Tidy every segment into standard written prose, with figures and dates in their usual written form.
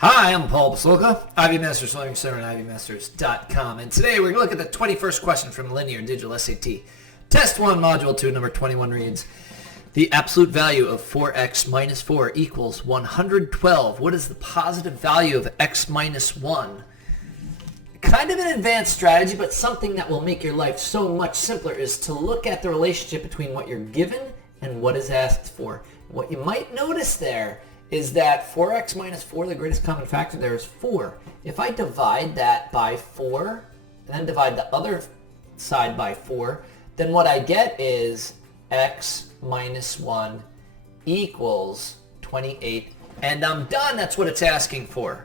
Hi, I'm Paul Basolka, Ivy Masters Learning Center at ivymasters.com. And today we're going to look at the 21st question from Linear Digital SAT. Test 1, Module 2, number 21 reads, the absolute value of 4x minus 4 equals 112. What is the positive value of x minus 1? Kind of an advanced strategy, but something that will make your life so much simpler is to look at the relationship between what you're given and what is asked for. What you might notice there is that 4x minus 4, the greatest common factor there is 4. If I divide that by 4, and then divide the other side by 4, then what I get is x minus 1 equals 28. And I'm done. That's what it's asking for.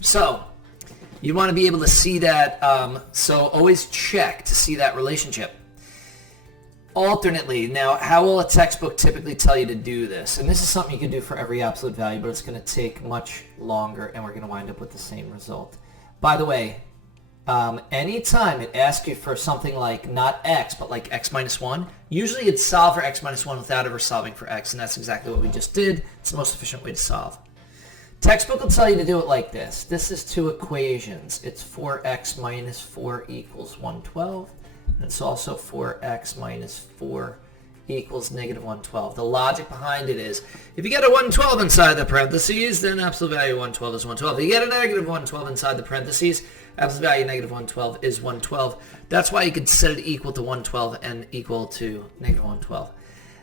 So you want to be able to see that. So always check to see that relationship. Alternately, now how will a textbook typically tell you to do this? And this is something you can do for every absolute value, but it's going to take much longer and we're going to wind up with the same result. By the way, anytime it asks you for something like not x, but like x minus 1, usually you'd solve for x minus 1 without ever solving for x, and that's exactly what we just did. It's the most efficient way to solve. Textbook will tell you to do it like this. This is two equations. It's 4x minus 4 equals 112. And it's also 4x minus 4 equals negative 112. The logic behind it is, if you get a 112 inside the parentheses, then absolute value of 112 is 112. If you get a negative 112 inside the parentheses, absolute value of negative 112 is 112. That's why you could set it equal to 112 and equal to negative 112.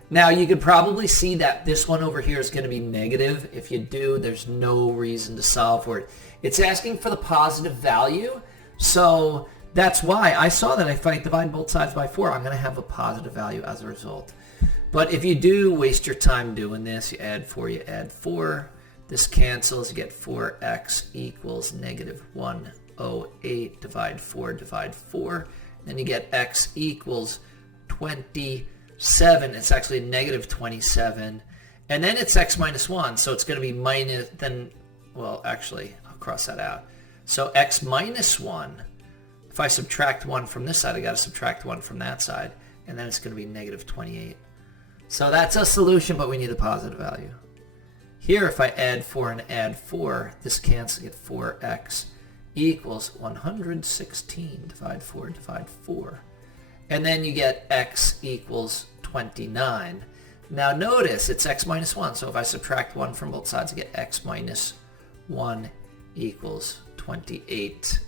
Now, you could probably see that this one over here is going to be negative. If you do, there's no reason to solve for it. It's asking for the positive value, so that's why I saw that if I divide both sides by 4, I'm going to have a positive value as a result. But if you do waste your time doing this, you add 4, you add 4. This cancels. You get 4x equals negative 108. Divide 4, divide 4. Then you get x equals 27. It's actually negative 27. And then it's x minus 1. So it's going to be minus, then, well, actually, I'll cross that out. So x minus 1. If I subtract 1 from this side, I got to subtract 1 from that side, and then it's going to be negative 28. So that's a solution, but we need a positive value. Here, if I add 4 and add 4, this cancels, get 4x equals 116. Divide 4, divide 4. And then you get x equals 29. Now notice, it's x minus 1, so if I subtract 1 from both sides, I get x minus 1 equals 28.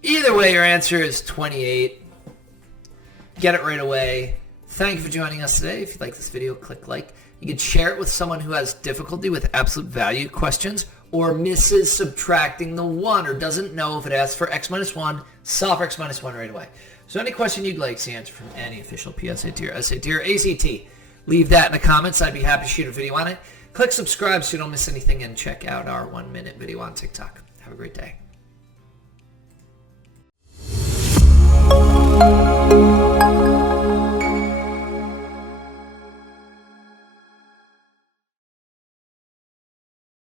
Either way, your answer is 28. Get it right away. Thank you for joining us today. If you like this video, click like. You can share it with someone who has difficulty with absolute value questions or misses subtracting the 1 or doesn't know if it asks for x minus 1, solve for x minus 1 right away. So any question you'd like to see answered from any official PSAT or SAT or ACT, leave that in the comments. I'd be happy to shoot a video on it. Click subscribe so you don't miss anything and check out our 1-minute video on TikTok. Have a great day.